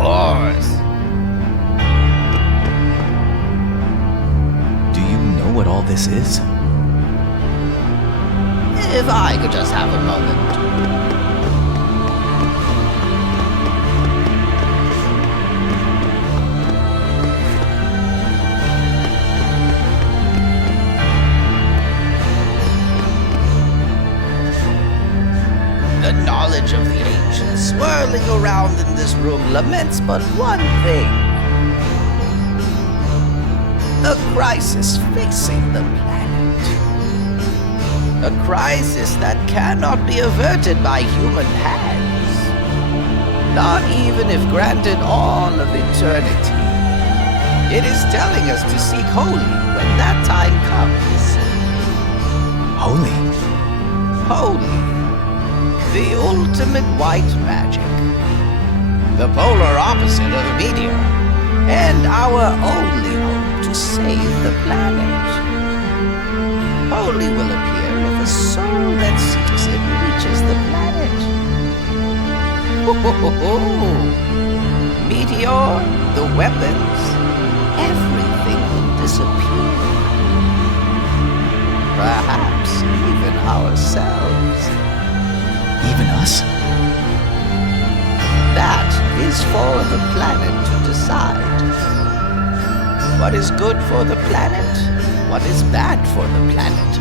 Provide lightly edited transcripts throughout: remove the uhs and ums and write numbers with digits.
course. Do you know what all this is? If I could just have a moment. The knowledge of the ancients swirling around in this room laments but one thing. A crisis facing the planet. A crisis that cannot be averted by human hands. Not even if granted all of eternity. It is telling us to seek holy when that time comes. Holy? Holy. The ultimate white magic. The polar opposite of a meteor. And our only hope to save the planet. Holy will appear if a soul that seeks it reaches the planet. Meteor, the weapons, everything will disappear. Perhaps even ourselves. Even us? That is for the planet to decide. What is good for the planet? What is bad for the planet?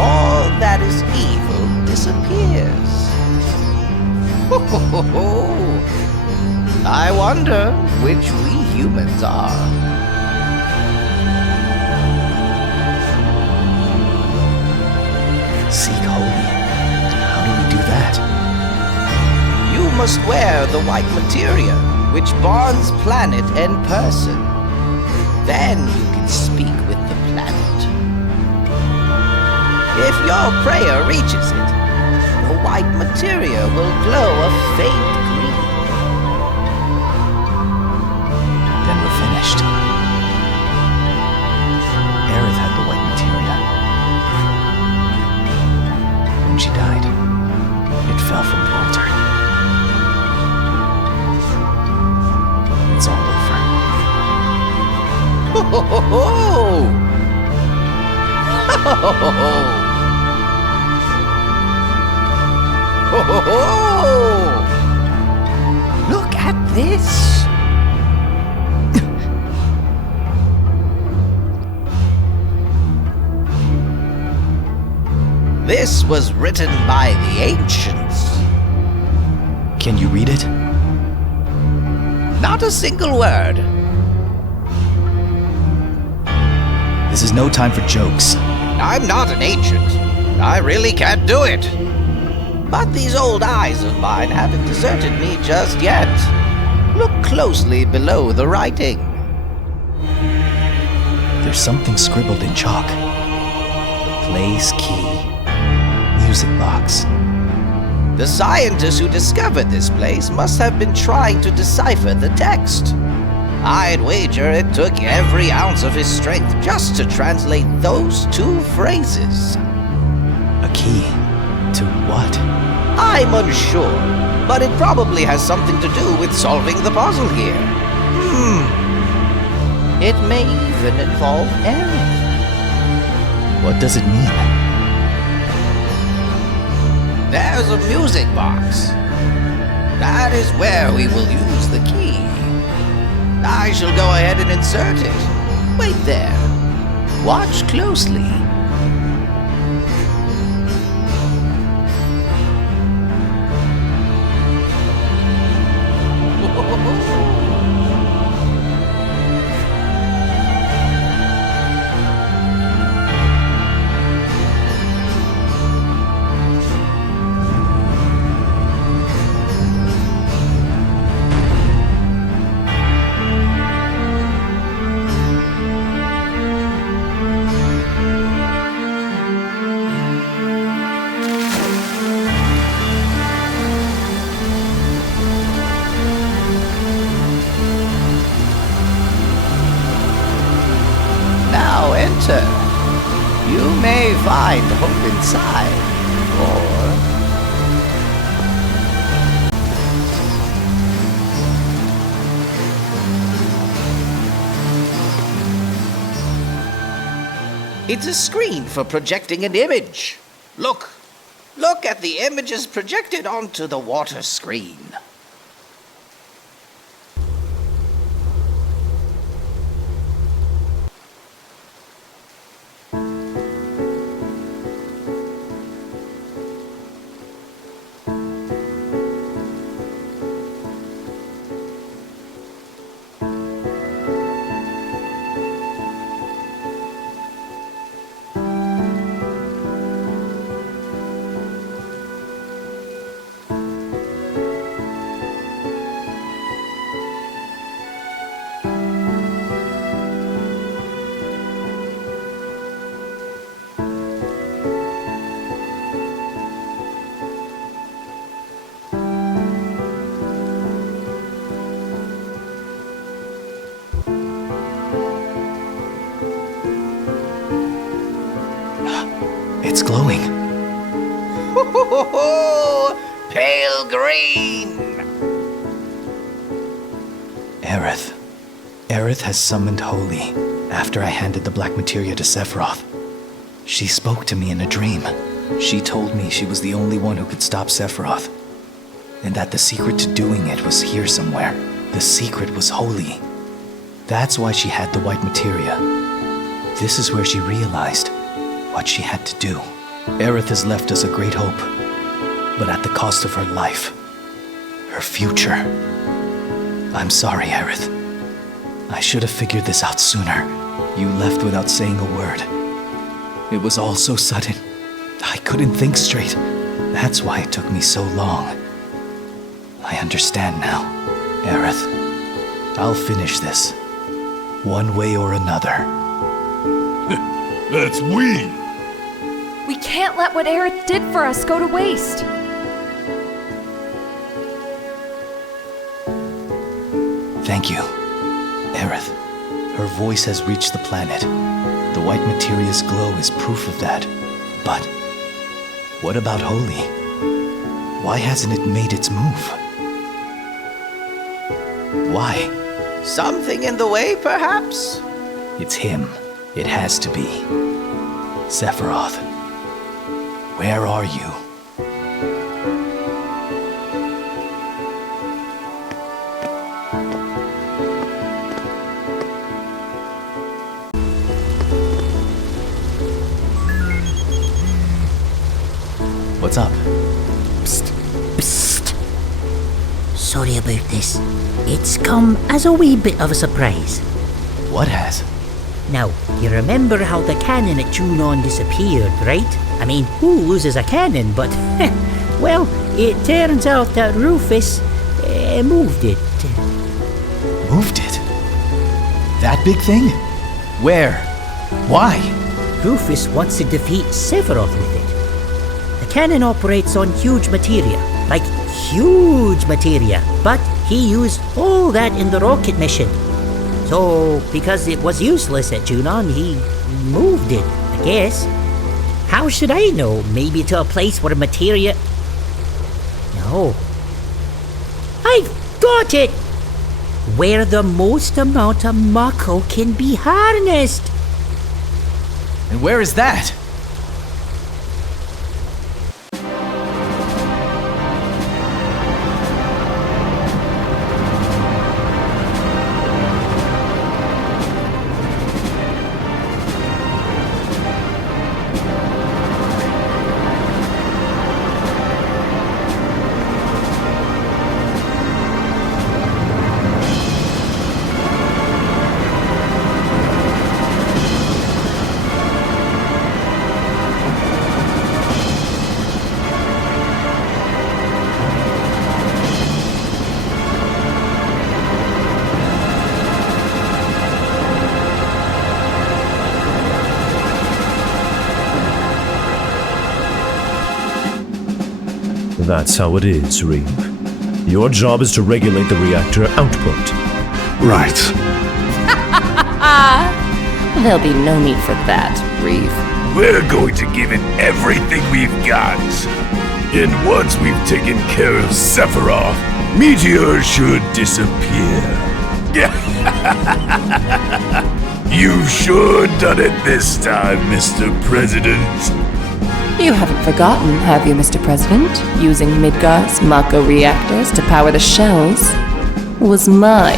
All that is evil disappears. I wonder which we humans are. Seek holy. How do we do that? You must wear the white materia, which bonds planet and person. Then you can speak with the planet. If your prayer reaches it, the white materia will glow a faint green. Then we're finished. Aerith had the white materia. When she died, it fell from the altar. It's all over. Ho ho ho ho! Ho ho ho ho! Ho ho ho! Look at this! This was written by the ancients. Can you read it? Not a single word. This is no time for jokes. I'm not an ancient. I really can't do it. But these old eyes of mine haven't deserted me just yet. Look closely below the writing. There's something scribbled in chalk. Place key. Music box. The scientists who discovered this place must have been trying to decipher the text. I'd wager it took every ounce of his strength just to translate those two phrases. A key. To what? I'm unsure, but it probably has something to do with solving the puzzle here. It may even involve Aerith. What does it mean? There's a music box. That is where we will use the key. I shall go ahead and insert it. Wait there. Watch closely. Now enter. You may find hope inside, or It's a screen for projecting an image. Look. Look at the images projected onto the water screen. It's glowing. Pale green! Aerith. Aerith has summoned Holy after I handed the black materia to Sephiroth. She spoke to me in a dream. She told me she was the only one who could stop Sephiroth, and that the secret to doing it was here somewhere. The secret was Holy. That's why she had the white materia. This is where she realized what she had to do. Aerith has left us a great hope, but at the cost of her life, her future. I'm sorry, Aerith. I should have figured this out sooner. You left without saying a word. It was all so sudden. I couldn't think straight. That's why it took me so long. I understand now, Aerith. I'll finish this, one way or another. That's we! We can't let what Aerith did for us go to waste. Thank you, Aerith. Her voice has reached the planet. The white materia's glow is proof of that. But what about Holy? Why hasn't it made its move? Why? Something in the way, perhaps? It's him. It has to be. Sephiroth. Where are you? What's up? Psst, psst. Sorry about this. It's come as a wee bit of a surprise. What has? Now, you remember how the cannon at Junon disappeared, right? I mean, who loses a cannon, but... well, it turns out that Rufus moved it. Moved it? That big thing? Where? Why? Rufus wants to defeat Sephiroth with it. The cannon operates on huge materia, like huge materia, but he used all that in the rocket mission. So, because it was useless at Junon, he moved it, I guess. How should I know? Maybe to a place where materia... No. I've got it! Where the most amount of Mako can be harnessed. And where is that? That's how it is, Reeve. Your job is to regulate the reactor output. Right. There'll be no need for that, Reeve. We're going to give it everything we've got. And once we've taken care of Sephiroth, Meteor should disappear. You've sure done it this time, Mr. President. You haven't forgotten, have you, Mr. President? Using Midgar's Mako reactors to power the shells was my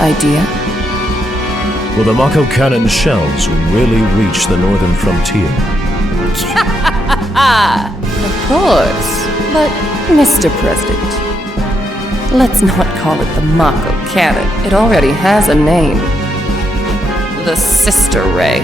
idea. Will the Mako cannon shells really reach the northern frontier? Of course. But, Mr. President, let's not call it the Mako cannon. It already has a name. The Sister Ray.